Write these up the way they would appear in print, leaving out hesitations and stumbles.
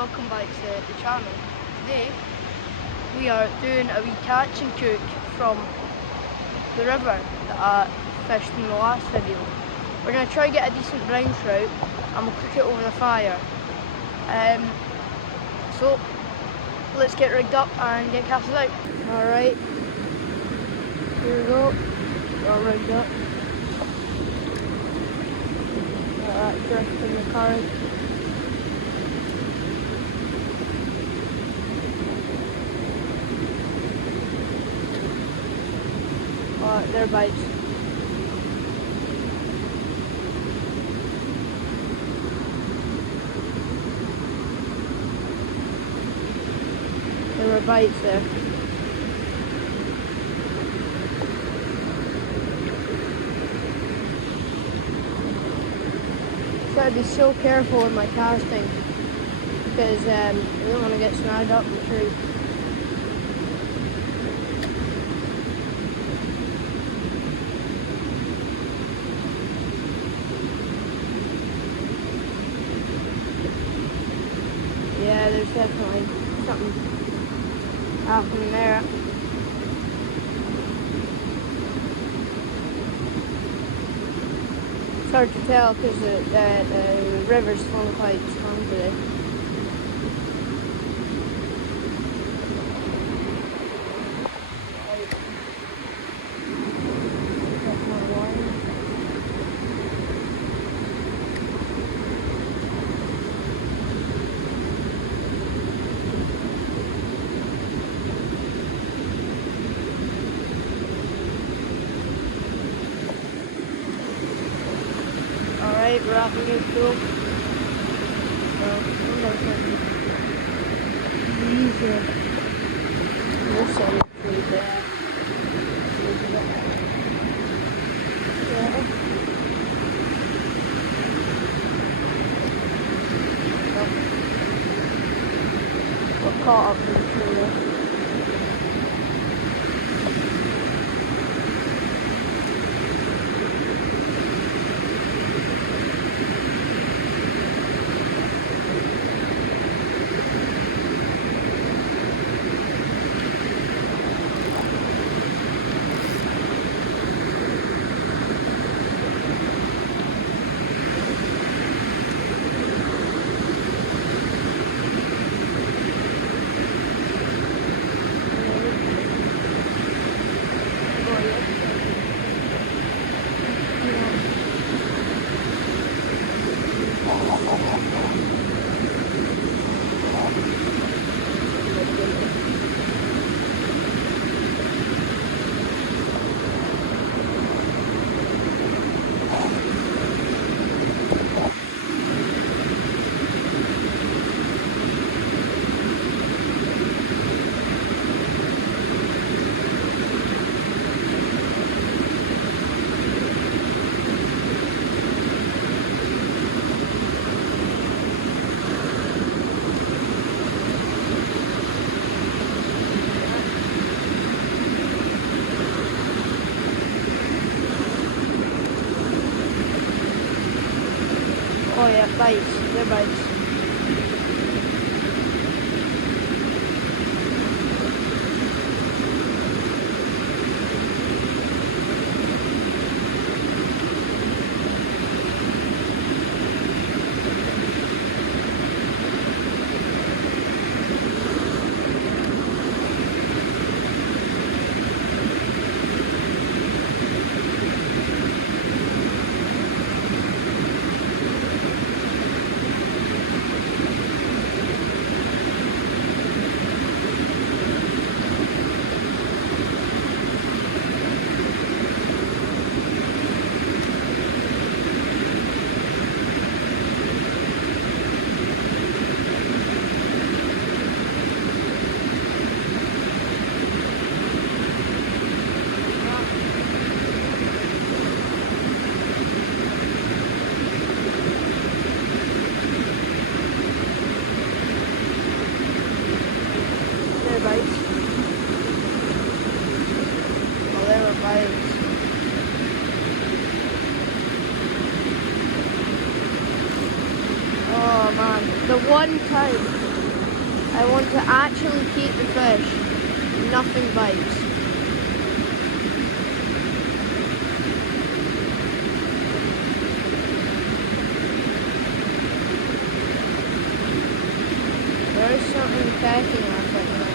welcome back to the channel. Today we are doing a wee catch and cook from the river that I fished in the last video. We're going to try to get a decent brown trout and we'll cook it over the fire. So let's get rigged up and get casted out. Alright, here we go, we're all rigged up. Got that drift in the current. There bites. There were bites there. Got to be so careful with my casting because I don't want to get snagged up in the tree. Yeah, there's definitely something happening there. It's hard to tell because the river's flowing quite strong today. Alright, we're off again, cool. These this side is pretty bad. Yeah. Got caught up in the tree there. Oh yeah, bites. They're bites. bites. Oh man, the one time I want to actually keep the fish. Nothing bites. There is something pecking at it now.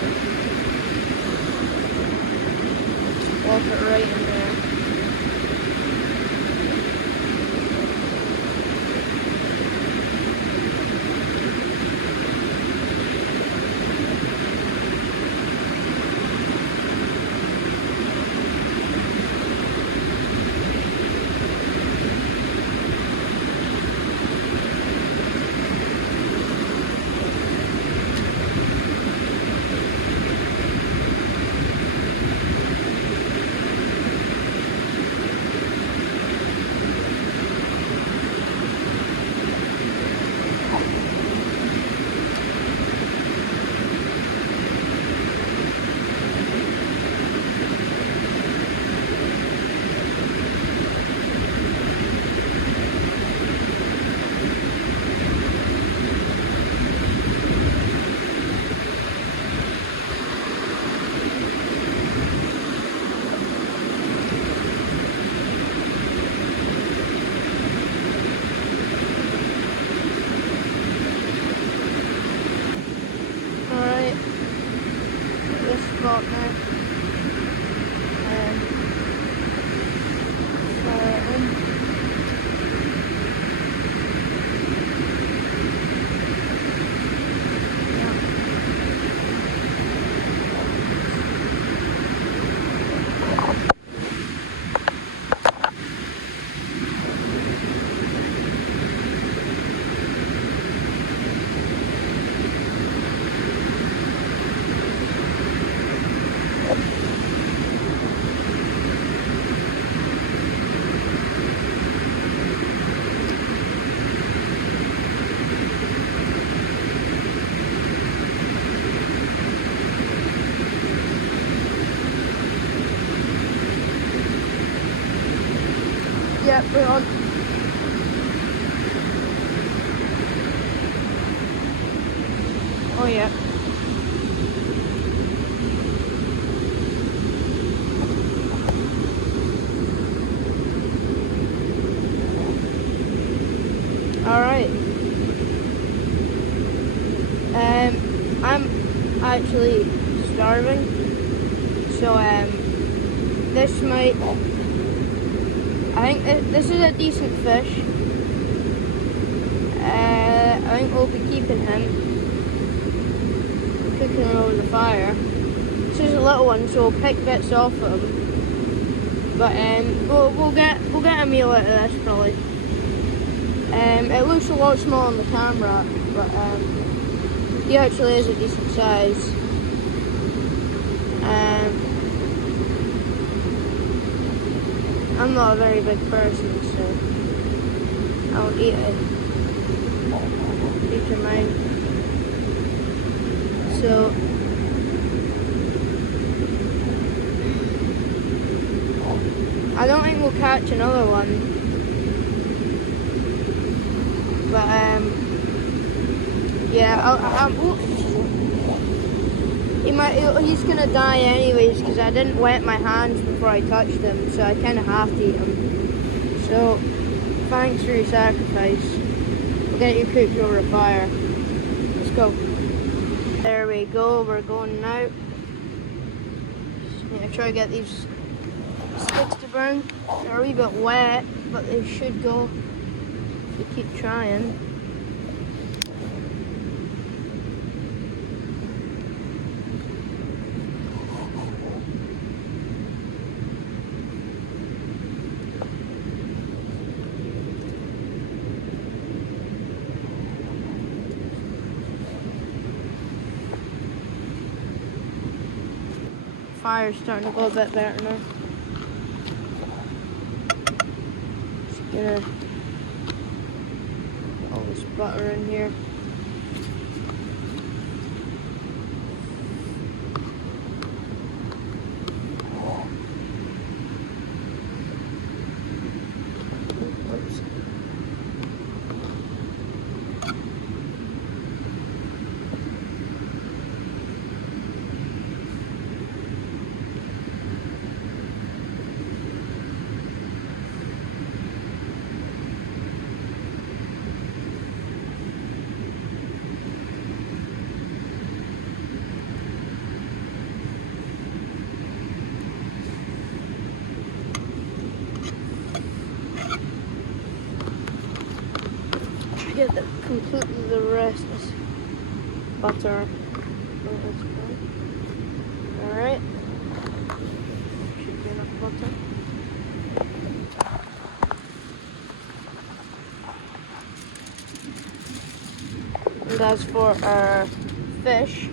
Walk it right in there. Spot now. Yeah, we're on. Oh yeah. All right. I'm actually starving, so this might. I think this is a decent fish. I think we'll be keeping him, cooking him over the fire. This is a little one, so we'll pick bits off of him. But we'll get a meal out of this probably. It looks a lot smaller on the camera, but he actually is a decent size. I'm not a very big person, so I'll eat it. Eat your mind. So I don't think we'll catch another one, but yeah, he's gonna die anyways because I didn't wet my hands before I touched him, so I kind of have to eat him. So thanks for your sacrifice. We'll get you cooked over a fire. Let's go. There we go. We're going now. Just need to try to get these sticks to burn. They're a wee bit wet, but they should go if we keep trying. Fire's starting to go a bit better now. Just gonna put all this butter in here. Oops. put the rest of butter. Alright. Should be enough butter. And as for our fish,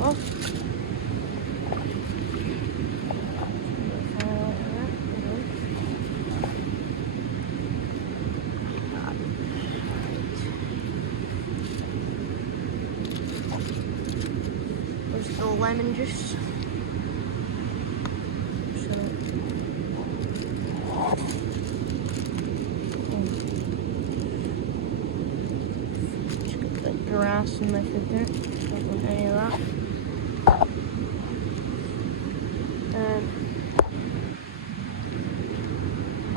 off. There's the lemon juice. Just got the grass in my food there. Don't want any of that.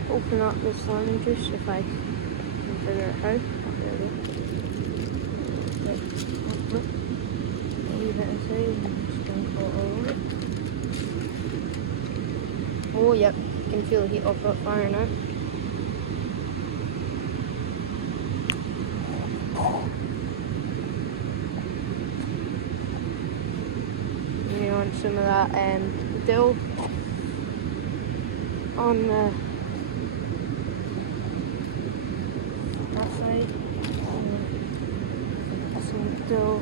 Open up this lemon juice if I can figure it out. Oh, there we go. Leave it inside and sprinkle it all over. Oh, yep, you can feel the heat off that fire now. And you want some of that dill on the that side. Some dill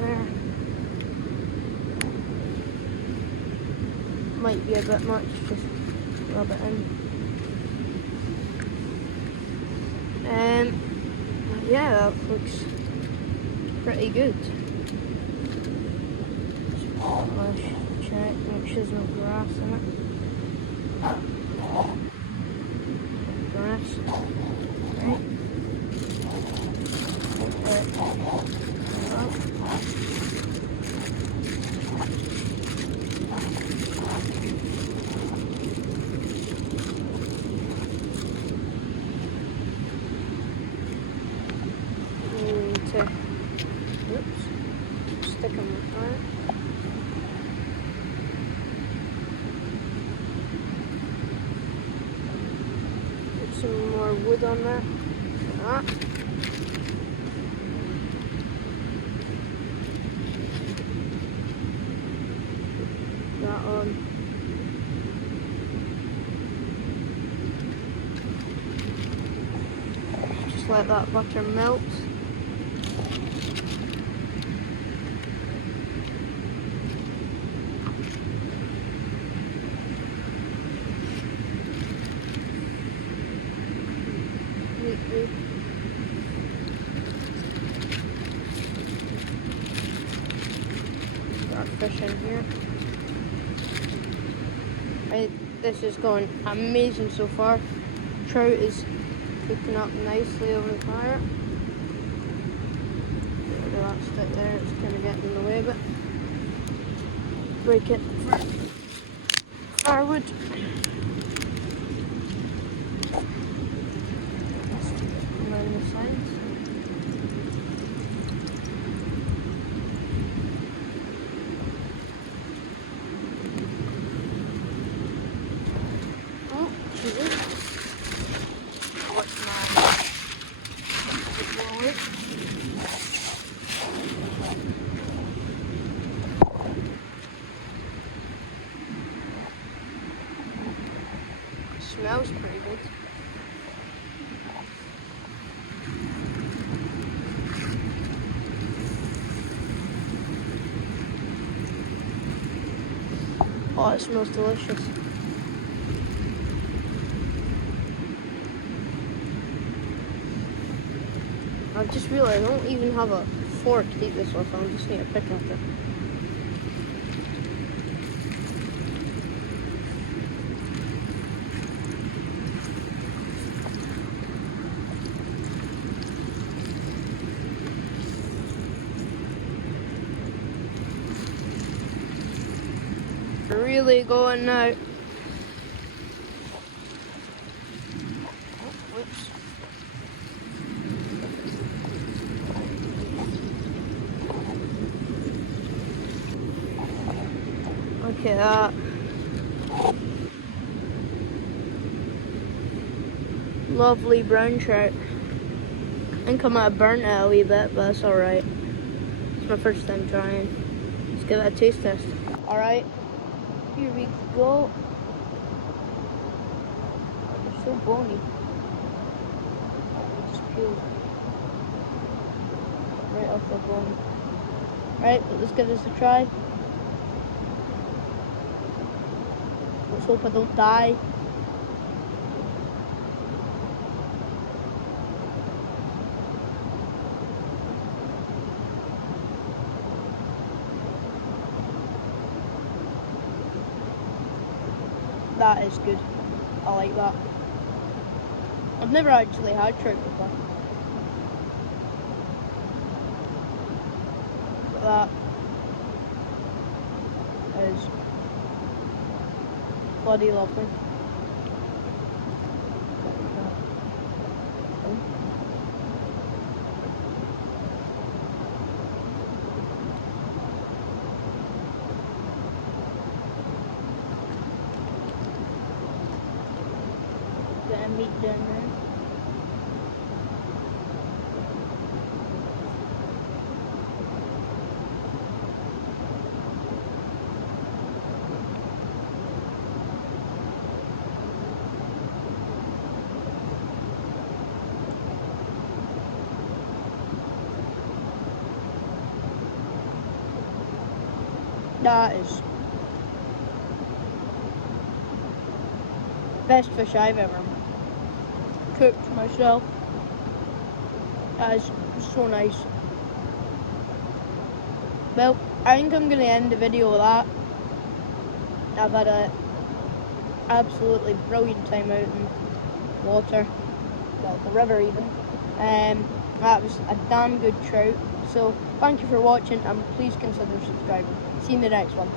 there. Might be a bit much, just rub it in. Yeah, that looks pretty good. Let's check, make sure there's no grass in it. Grass. Right. Oops, stick them with fire. Put some more wood on there. Like that. That on. Just let that butter melt. Got fish in here. This is going amazing so far. Trout is cooking up nicely over the fire. That stick there, it's kind of getting in the way a bit. Break it for firewood. Around the sides. Oh, Jesus. What's mine? Smells pretty good. Oh, it smells delicious. I've just realized I don't even have a fork to eat this with. I'll just need a pick after. Really going now. Oh, whoops. Okay, that Lovely brown trout. I think I might have burnt it a wee bit, but that's alright. It's my first time trying. Let's give it a taste test. Alright, here we go. They're so bony. It just peels right off the bone. Right, but let's give this a try. Let's hope I don't die. That is good. I like that. I've never actually had trout before. But that is bloody lovely. Bit of meat down there. That is best fish I've ever cooked myself. That is so nice. Well, I think I'm going to end the video with that. I've had a absolutely brilliant time out in water, well, the river even. That was a damn good trout. So thank you for watching, and please consider subscribing. See you in the next one.